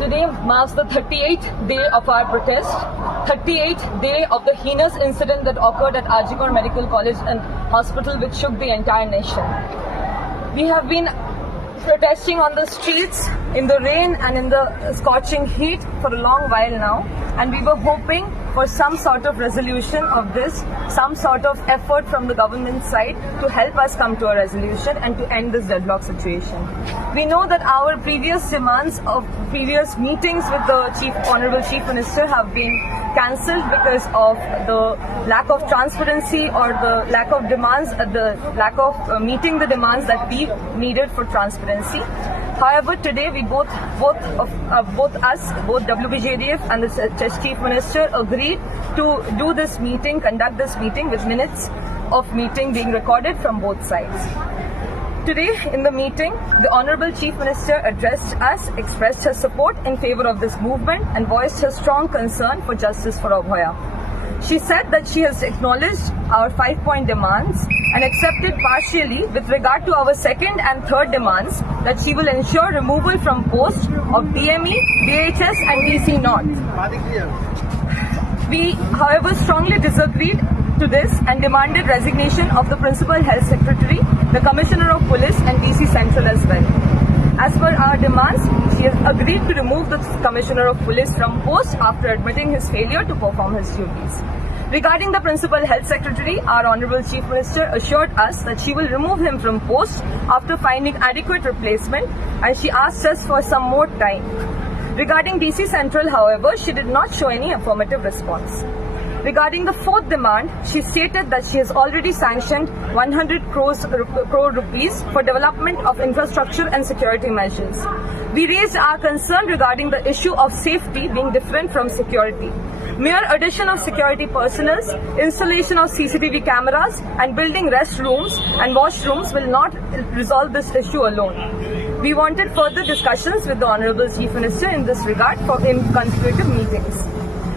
Today marks the 38th day of our protest, 38th day of the heinous incident that occurred at Ajikor Medical College and Hospital, which shook the entire nation. We have been protesting on the streets in the rain and in the scorching heat for a long while now, and we were hoping for some sort of resolution of this, some sort of effort from the government side to help us come to a resolution and to end this deadlock situation. We know that our previous demands of previous meetings with the Honorable Chief Minister have been cancelled because of the lack of transparency or the lack of demands, the lack of meeting the demands that we needed for transparency. However, today we both WBJDF and the Chief Minister agreed to do this meeting, conduct this meeting with minutes of meeting being recorded from both sides. Today in the meeting, the Honorable Chief Minister addressed us, expressed her support in favor of this movement and voiced her strong concern for justice for Abhaya. She said that she has acknowledged our 5-point demands and accepted partially with regard to our second and third demands that she will ensure removal from post of DME, DHS and DC North. We, however, strongly disagreed to this and demanded resignation of the Principal Health Secretary, the Commissioner of Police and DC Central as well. As per our demands, she has agreed to remove the Commissioner of Police from post after admitting his failure to perform his duties. Regarding the Principal Health Secretary, our Honorable Chief Minister assured us that she will remove him from post after finding adequate replacement, and she asked us for some more time. Regarding DC Central, however, she did not show any affirmative response. Regarding the fourth demand, she stated that she has already sanctioned 100 crore rupees for development of infrastructure and security measures. We raised our concern regarding the issue of safety being different from security. Mere addition of security personnel, installation of CCTV cameras and building restrooms and washrooms will not resolve this issue alone. We wanted further discussions with the Honorable Chief Minister in this regard in consecutive meetings.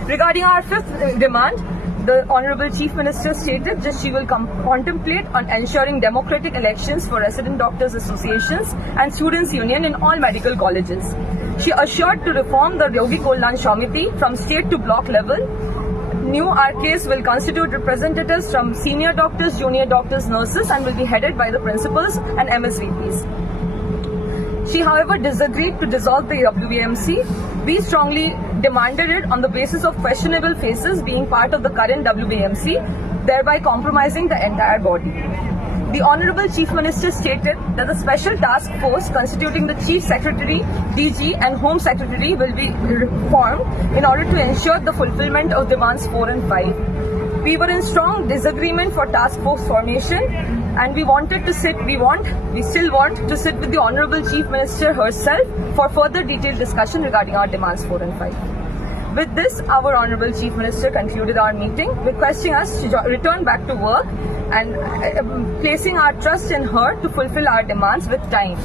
Regarding our fifth demand, the Honorable Chief Minister stated that she will contemplate on ensuring democratic elections for resident doctors associations and students union in all medical colleges. She assured to reform the Yogi Kolyan Samiti from state to block level. New RKs will constitute representatives from senior doctors, junior doctors, nurses and will be headed by the principals and MSVPs. She, however, disagreed to dissolve the WBMC. We strongly demanded it on the basis of questionable faces being part of the current WBMC, thereby compromising the entire body. The Honorable Chief Minister stated that the special task force constituting the Chief Secretary, DG and Home Secretary will be formed in order to ensure the fulfillment of demands 4 and 5. We were in strong disagreement for task force formation, and we still want to sit with the Honorable Chief Minister herself for further detailed discussion regarding our demands 4 and 5. With this, our Honorable Chief Minister concluded our meeting, requesting us to return back to work and placing our trust in her to fulfill our demands with time.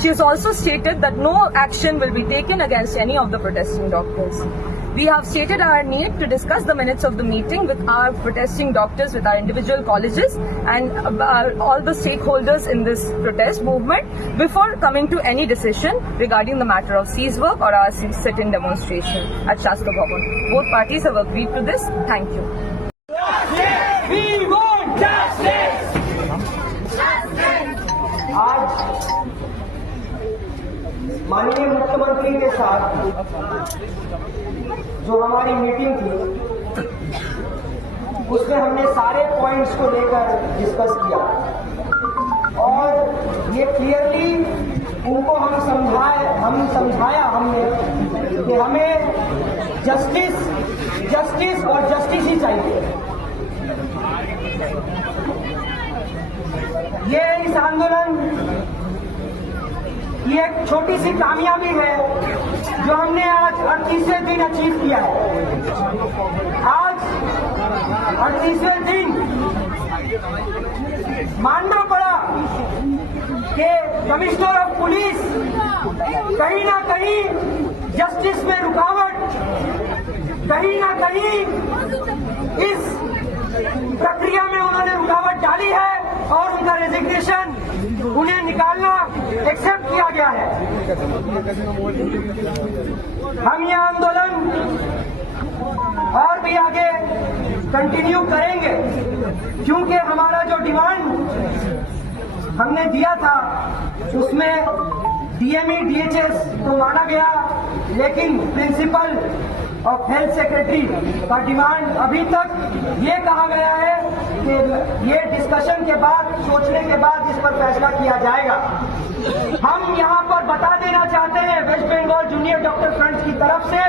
She has also stated that no action will be taken against any of the protesting doctors. We have stated our need to discuss the minutes of the meeting with our protesting doctors, with our individual colleges and all the stakeholders in this protest movement before coming to any decision regarding the matter of cease work or our sit-in demonstration at Shastra Bhavan. Both parties have agreed to this. Thank you. Justice! We want justice! आज माननीय मुख्यमंत्री के साथ जो हमारी meeting थी उसमें हमने सारे पॉइंट्स को लेकर डिस्कस किया और ये क्लियरली उनको हमने समझाया कि हमें जस्टिस और जस्टिस ही चाहिए। ये इस आंदोलन की एक छोटी सी कामयाबी है जो हमने आज 38वें दिन अचीव किया है। आज 38वें दिन मानना पड़ा कि कमिश्नर ऑफ पुलिस कहीं ना कहीं जस्टिस में रुकावट, कहीं ना कहीं इस प्रक्रिया में उन्होंने रुकावट डाली है और उनका रेजिग्नेशन उन्हें निकालना एक्सेप्ट किया गया है। हम यह आंदोलन और भी आगे कंटिन्यू करेंगे, क्योंकि हमारा जो डिमांड हमने दिया था उसमें डीएमई डीएचएस तो माना गया, लेकिन प्रिंसिपल ऑफ हेल्थ सेक्रेटरी का डिमांड अभी तक ये कहा गया है कि ये डिस्कशन के बाद, सोचने के बाद इस पर फैसला किया जाएगा। हम यहाँ पर बता देना चाहते हैं West Bengal junior doctor front की तरफ से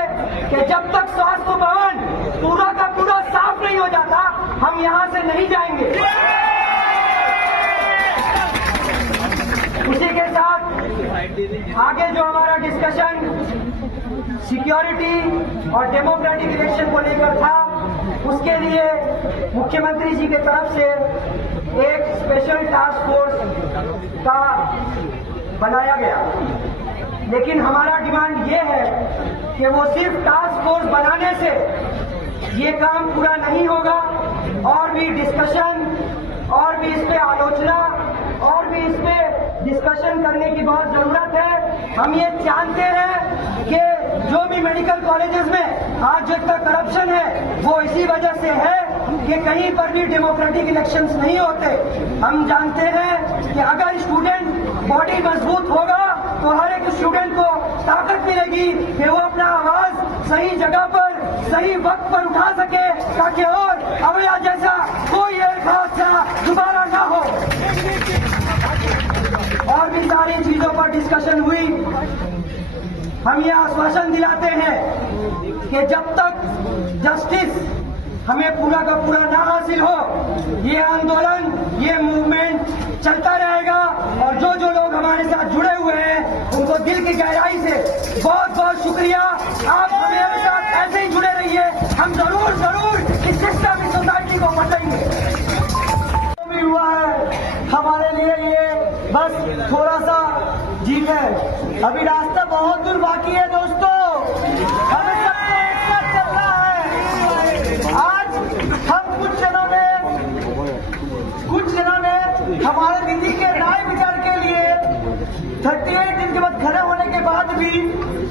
कि जब तक स्वास्थ्य भवन पूरा का पूरा साफ नहीं हो जाता, हम यहाँ से नहीं जाएंगे। उसी के साथ आगे जो हमारा डिस्कशन सिक्योरिटी और डेमोक्रेटिक इलेक्शन को लेकर था, उसके लिए मुख्यमंत्री जी की तरफ से एक स्पेशल टास्क फोर्स का बनाया गया। लेकिन हमारा डिमांड ये है कि वो सिर्फ टास्क फोर्स बनाने से ये काम पूरा नहीं होगा, और भी डिस्कशन, और भी इस पे आलोचना, और भी इस पे डिस्कशन करने की बहुत जरूरत है। हम ये जानते हैं कि जो भी मेडिकल कॉलेजेस में आज जो तक करप्शन है वो इसी वजह से है कि कहीं पर भी डेमोक्रेटिक इलेक्शंस नहीं होते। हम जानते हैं कि अगर स्टूडेंट बॉडी मजबूत होगा तो हर एक स्टूडेंट को ताकत मिलेगी कि वो अपना आवाज सही जगह पर सही वक्त पर उठा सके, ताकि और अवया जैसा कोई एक हादसा दोबारा ना हो। और भी सारी चीजों पर डिस्कशन हुई। हम ये आश्वासन दिलाते हैं कि जब तक जस्टिस हमें पूरा का पूरा ना हासिल हो, ये आंदोलन, ये मूवमेंट चलता रहेगा। और जो जो लोग हमारे साथ जुड़े हुए हैं उनको दिल की गहराई से बहुत बहुत शुक्रिया। आप हमारे साथ ऐसे ही जुड़े रहिए, हम जरूर जरूर इस सिस्टम, इस सोसाइटी को बचाएंगे। भी हुआ है हमारे लिए ये बस थोड़ा सा जीत है, अभी रास्ता बहुत दूर बाकी है दोस्तों। हमें सबको एक साथ चलना है। आज हम कुछ जनों ने हमारे दीदी के राय विचार के लिए 38 दिन के बाद खड़े होने के बाद भी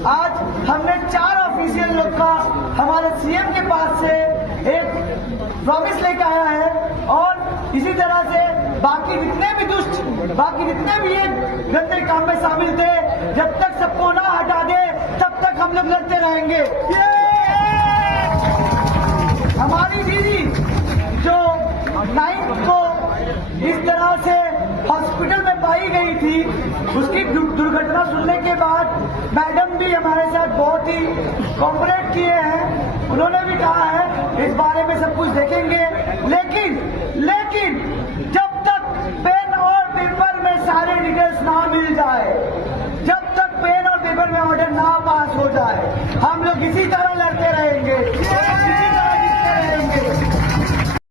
आज हमने 4 ऑफिशियल लोग का हमारे सीएम के पास से एक प्रॉमिस लेकर आया है। और इसी तरह से बाकी जितने भी दुष्ट, बाकी जितने भी ये गंदे काम में शामिल थे, जब तक सबको ना हटा दे तब तक हम लोग लड़ते रहेंगे। हमारी दीदी जो 9 को इस तरह से हॉस्पिटल में पाई गई थी, उसकी दुर्घटना सुनने के बाद मैडम भी हमारे साथ बहुत ही कोऑपरेट किए हैं। उन्होंने भी कहा है इस बारे में सब कुछ देखेंगे, लेकिन जब